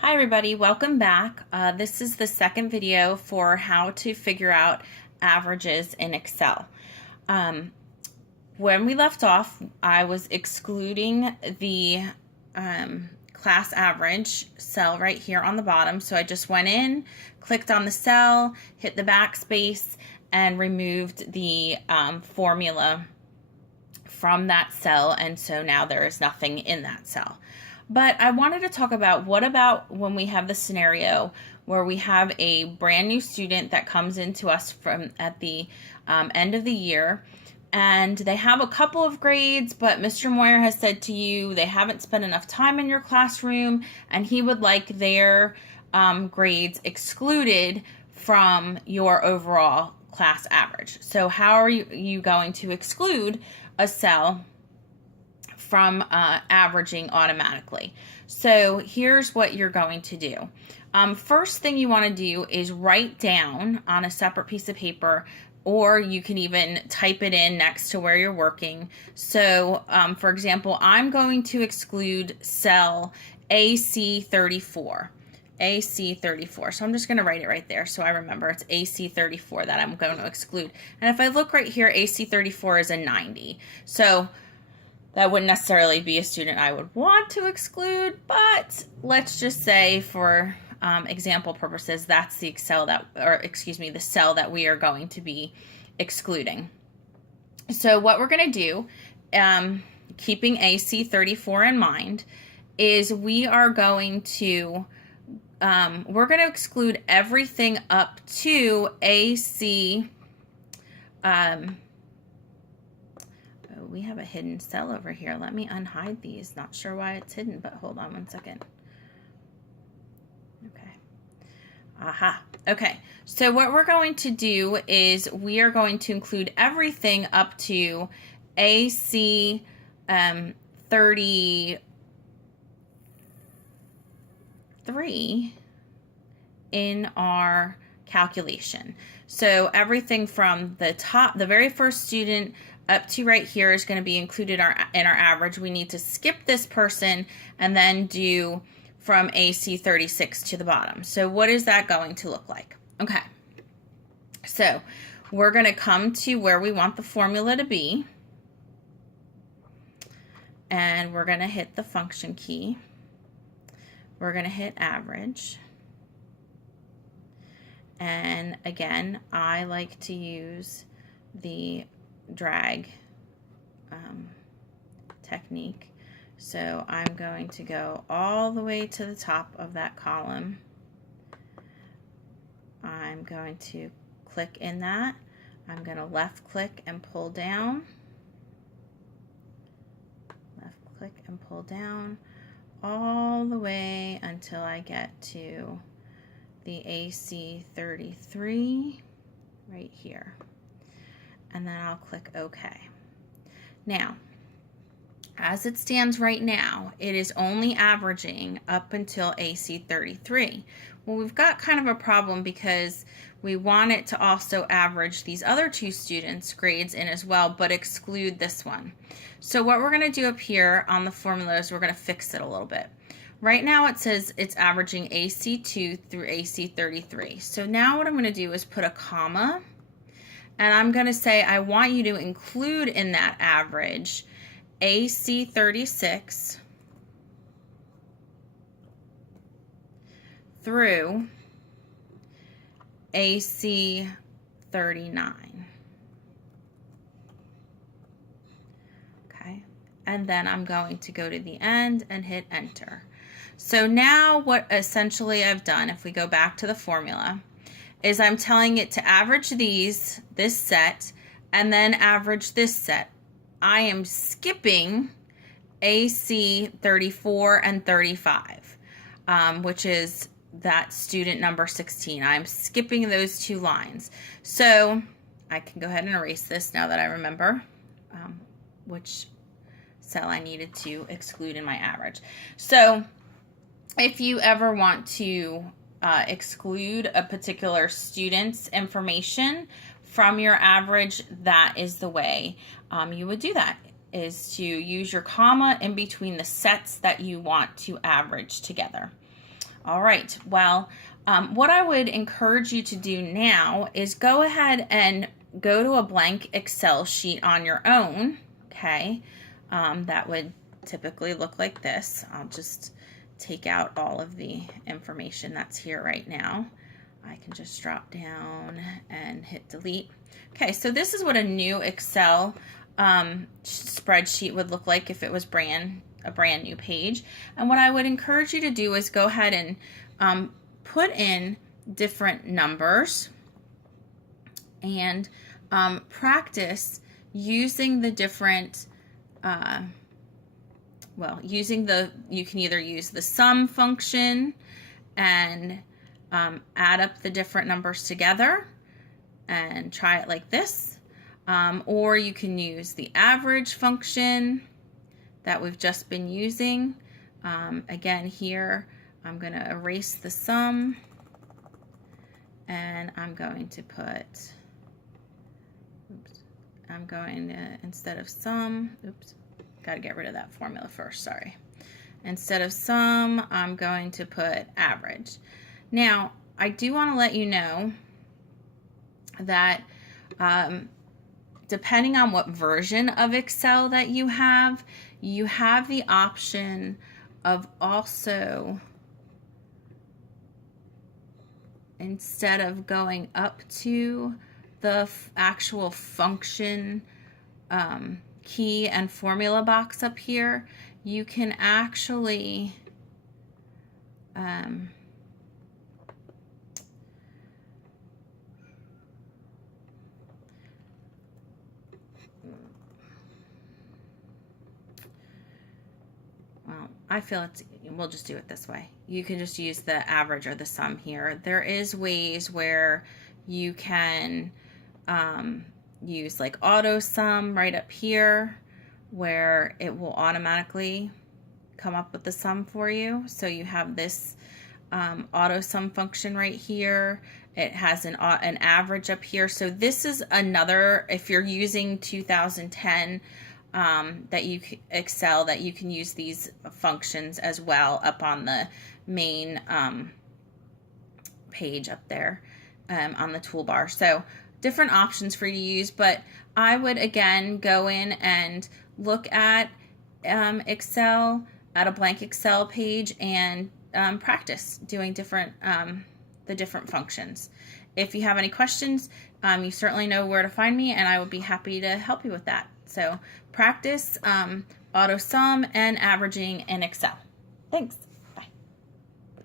Hi everybody, welcome back. This is the second video for how to figure out averages in Excel. When we left off, I was excluding the class average cell right here on the bottom. So I just went in, clicked on the cell, hit the backspace, and removed the formula from that cell, and so now there is nothing in that cell. But I wanted to talk about what about when we have the scenario where we have a brand new student that comes into us from at the end of the year, and they have a couple of grades, but Mr. Moyer has said to you they haven't spent enough time in your classroom, and he would like their grades excluded from your overall class average. So how are you going to exclude a cell from averaging automatically? So here's what you're going to do. First thing you want to do is write down on a separate piece of paper, or you can even type it in next to where you're working. So for example, I'm going to exclude cell AC34. AC34. So I'm just going to write it right there so I remember it's AC34 that I'm going to exclude. And if I look right here, AC34 is a 90. So that wouldn't necessarily be a student I would want to exclude, but let's just say for example purposes, that's the cell that we are going to be excluding. So what we're going to do, keeping AC34 in mind, is we are going to we're going to exclude everything up to AC. We have a hidden cell over here. Let me unhide these. Not sure why it's hidden, but hold on one second. Okay. Aha. Okay. So what we're going to do is we are going to include everything up to AC 33 in our calculation. So everything from the top, the very first student up to right here is going to be included in our average. We need to skip this person and then do from AC 36 to the bottom. So what is that going to look like? Okay. So we're going to come to where we want the formula to be, and we're going to hit the function key. We're going to hit average. And again, I like to use the drag technique. So I'm going to go all the way to the top of that column. I'm going to click in that. I'm going to left click and pull down. Left click and pull down all the way until I get to the AC33 right here. And then I'll click OK. Now, as it stands right now, it is only averaging up until AC33. Well, we've got kind of a problem because we want it to also average these other two students' grades in as well, but exclude this one. So what we're going to do up here on the formula is we're going to fix it a little bit. Right now it says it's averaging AC2 through AC33. So now what I'm going to do is put a comma, and I'm going to say I want you to include in that average AC36 through AC39. Okay, and then I'm going to go to the end and hit enter. So now what essentially I've done, if we go back to the formula, is I'm telling it to average this set, and then average this set. I am skipping AC 34 and 35, which is that student number 16. I'm skipping those two lines. So I can go ahead and erase this now that I remember which cell I needed to exclude in my average. So if you ever want to exclude a particular student's information from your average, that is the way you would do that, is to use your comma in between the sets that you want to average together. All right, well, what I would encourage you to do now is go ahead and go to a blank Excel sheet on your own, okay? That would typically look like this. I'll just take out all of the information that's here right now. I can just drop down and hit delete. Okay, so this is what a new Excel spreadsheet would look like if it was a brand new page. And what I would encourage you to do is go ahead and put in different numbers and practice using the different you can either use the sum function and add up the different numbers together and try it like this, or you can use the average function that we've just been using. Again, here I'm going to erase the sum and I'm going to put, instead of sum, got to get rid of that formula first, sorry. Instead of sum, I'm going to put average. Now, I do want to let you know that depending on what version of Excel that you have the option of also, instead of going up to the actual function key and formula box up here, you can actually well, I feel we'll just do it this way. You can just use the average or the sum here. There is ways where you can use like auto sum right up here, where it will automatically come up with the sum for you. So you have this auto sum function right here. It has an average up here. So this is another, if you're using 2010 Excel, that you can use these functions as well up on the main page up there on the toolbar. So different options for you to use, but I would again go in and look at Excel, at a blank Excel page, and practice doing the different functions. If you have any questions, you certainly know where to find me, and I would be happy to help you with that. So practice auto sum and averaging in Excel. Thanks.